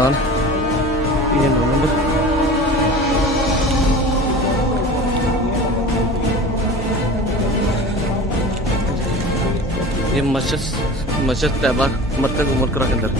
खान, ये 9 नंबर। ये मस्जिद तैयबा मरकज उमर करा के अंदर।